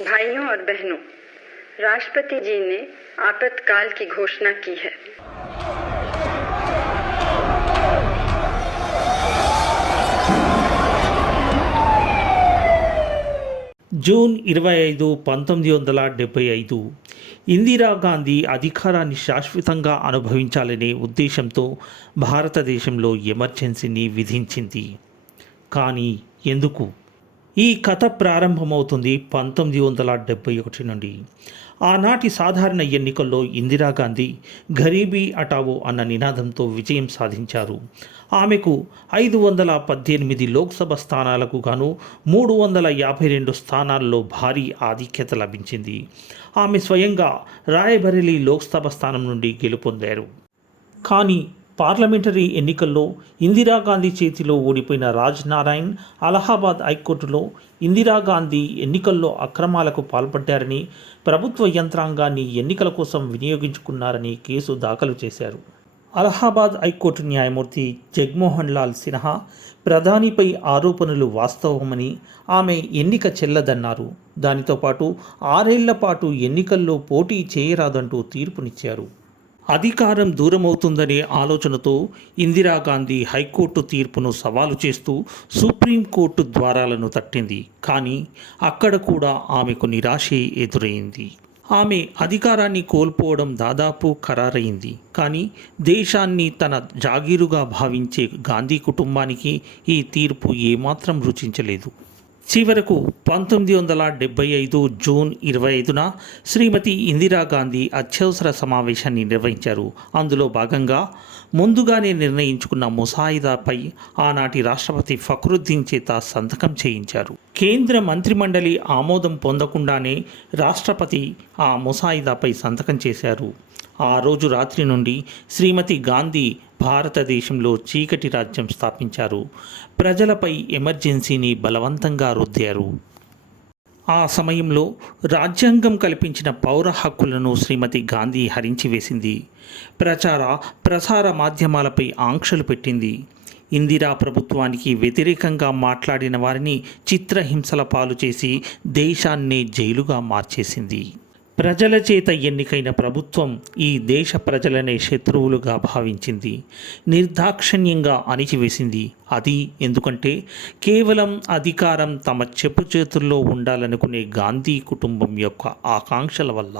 भाइयों और बहनों, राष्ट्रपति जी ने आपातकाल की घोषणा की है। జూన్ 25, 1975 ఇందిరాగాంధీ అధికారాన్ని శాశ్వతంగా అనుభవించాలనే ఉద్దేశంతో భారతదేశంలో ఎమర్జెన్సీని విధించింది. కానీ ఎందుకు? ఈ కథ ప్రారంభమవుతుంది 1971 నుండి. ఆనాటి సాధారణ ఎన్నికల్లో ఇందిరాగాంధీ గరీబీ హటావో అన్న నినాదంతో విజయం సాధించారు. ఆమెకు 518 లోక్సభ స్థానాలకు గాను 352 స్థానాల్లో భారీ ఆధిక్యత లభించింది. ఆమె స్వయంగా రాయ్బరేలీ లోక్సభ స్థానం నుండి గెలుపొందారు. కానీ పార్లమెంటరీ ఎన్నికల్లో ఇందిరాగాంధీ చేతిలో ఓడిపోయిన రాజ్నారాయణ్ అలహాబాద్ హైకోర్టులో ఇందిరాగాంధీ ఎన్నికల్లో అక్రమాలకు పాల్పడ్డారని, ప్రభుత్వ యంత్రాంగాన్ని ఎన్నికల కోసం వినియోగించుకున్నారని కేసు దాఖలు చేశారు. అలహాబాద్ హైకోర్టు న్యాయమూర్తి జగ్మోహన్ లాల్ సిన్హా ప్రధానిపై ఆరోపణలు వాస్తవమని, ఆమె ఎన్నిక చెల్లదన్నారు. దానితో పాటు 6 ఏళ్ల పాటు ఎన్నికల్లో పోటీ చేయరాదంటూ తీర్పునిచ్చారు. అధికారం దూరమవుతుందనే ఆలోచనతో ఇందిరాగాంధీ హైకోర్టు తీర్పును సవాలు చేస్తూ సుప్రీంకోర్టు ద్వారాలను తట్టింది. కానీ అక్కడ కూడా ఆమెకు నిరాశే ఎదురైంది. ఆమె అధికారాన్ని కోల్పోవడం దాదాపు ఖరారైంది. కానీ దేశాన్ని తన జాగీరుగా భావించే గాంధీ కుటుంబానికి ఈ తీర్పు ఏమాత్రం రుచించలేదు. చివరకు 1975 జూన్ 25న శ్రీమతి ఇందిరాగాంధీ అత్యవసర సమావేశాన్ని నిర్వహించారు. అందులో భాగంగా ముందుగానే నిర్ణయించుకున్న ముసాయిదాపై ఆనాటి రాష్ట్రపతి ఫక్రుద్దీన్ చేత సంతకం చేయించారు. కేంద్ర మంత్రిమండలి ఆమోదం పొందకుండానే రాష్ట్రపతి ఆ ముసాయిదాపై సంతకం చేశారు. ఆ రోజు రాత్రి నుండి శ్రీమతి గాంధీ భారతదేశంలో చీకటి రాజ్యం స్థాపించారు. ప్రజలపై ఎమర్జెన్సీని బలవంతంగా రుద్దారు. ఆ సమయంలో రాజ్యాంగం కల్పించిన పౌర హక్కులను శ్రీమతి గాంధీ హరించివేసింది. ప్రసార మాధ్యమాలపై ఆంక్షలు పెట్టింది. ఇందిరా ప్రభుత్వానికి వ్యతిరేకంగా మాట్లాడిన వారిని చిత్రహింసల పాలు చేసి దేశాన్నే జైలుగా మార్చేసింది. ప్రజల చేత ఎన్నికైన ప్రభుత్వం ఈ దేశ ప్రజలనే శత్రువులుగా భావించింది. నిర్దాక్షిణ్యంగా అణిచివేసింది. అది ఎందుకంటే కేవలం అధికారం తమ చెప్పు చేతుల్లో ఉండాలనుకునే గాంధీ కుటుంబం యొక్క ఆకాంక్షల వల్ల.